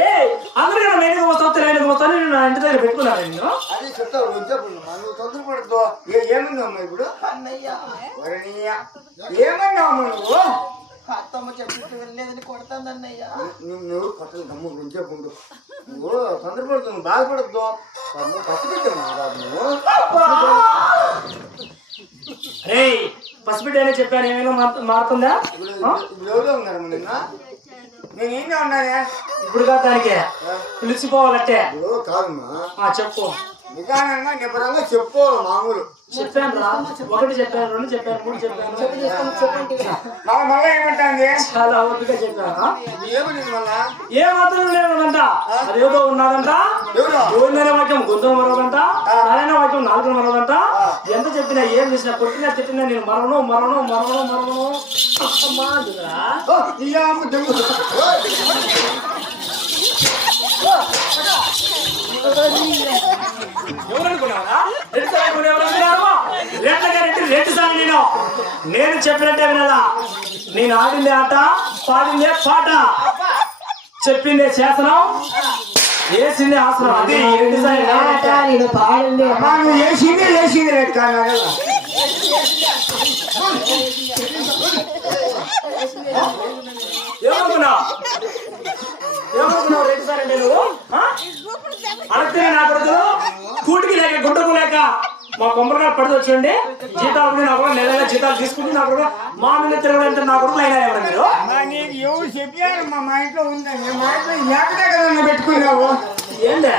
ఏ అందరికీ నేను వస్తాను తెలియని వస్తాను నేను నా ఇంటి దగ్గర పెట్టుకున్నాను నేను అది చెప్తావు నువ్వు చెప్పు నువ్వు తొందరపడద్దు. ఏ ఏమన్నావు ఇప్పుడు? అన్నయ్య. వరణీయ. ఏమన్నావు నువ్వు? అత్తమ్మ చెప్పినట్టు వెళ్ళలేదని కొడతాను అన్నయ్య. నువ్వు నువ్వు కొట్టలు దమ్ము నువ్వు చెప్పుండు నువ్వు తొందరపడద్దు నువ్వు బాధపడద్దు. నువ్వు. నువ్వు రే పసిబిడ్డ అనే చెప్పాను ఏమైనా మారు- మారుతుందా? ఇప్పుడు ఉన్నానే ఇప్పుడుగా దానికి. పిలిచిపోవాలంటే. కాదమ్మా. చెప్పు. నిదానంగా నిబరంగా చెప్పుకోవాలి మామూలు. చెప్పాను రా. ఒకటి చెప్పాను రెండు చెప్పాను మూడు చెప్పాను. మళ్ళా మళ్ళా ఏమంటాంది? చాలా ఓపిక చెప్పాను ఏమని మళ్ళా? ఏ మాత్రం లేదంట అదేదో ఉన్నదంట ఎవరు? గోవిందనే వాక్యం గొంతు మరవదంట నారాయణ వాక్యం నాలుగు మరవదంట ఎంత చెప్పినా ఏం చేసినా కొట్టినా తిట్టినా నేను మరణం మరణం మరణం మరణం అమ్మా? రెడ్డి సార్? రెడ్లగా రెడ్డి రెడ్డి సార్ నేను. నేను చెప్పినట్టే వినాలా? నేను ఆడిందే ఆట పాడిందే పాట. చెప్పిందే శాసనం వేసిందే ఆసనం అది నేను పాడింది. వేసింది వేసింది నాయనా. ఏమనుకున్నావు? ఏమనుకున్నావు రెడ్డి సార్ అంటే నువ్వు? ఆ? అడగతే నా కొడుకు కూటికి లేక గుడ్డకు లేక మా కొమ్మరిగా పడితే వచ్చండి జీతాలు నా కూడా నెలగా జీతాలు తీసుకుంటే నా కూడా మా మీద తిరగడంటే నా కొడుకు అయినా ఎవరు మీరు. చెప్పారు? మా ఇంట్లో ఉందని. మా ఇంట్లో ఎక్కడే కదా నువ్వు పెట్టుకున్నావు ఏందే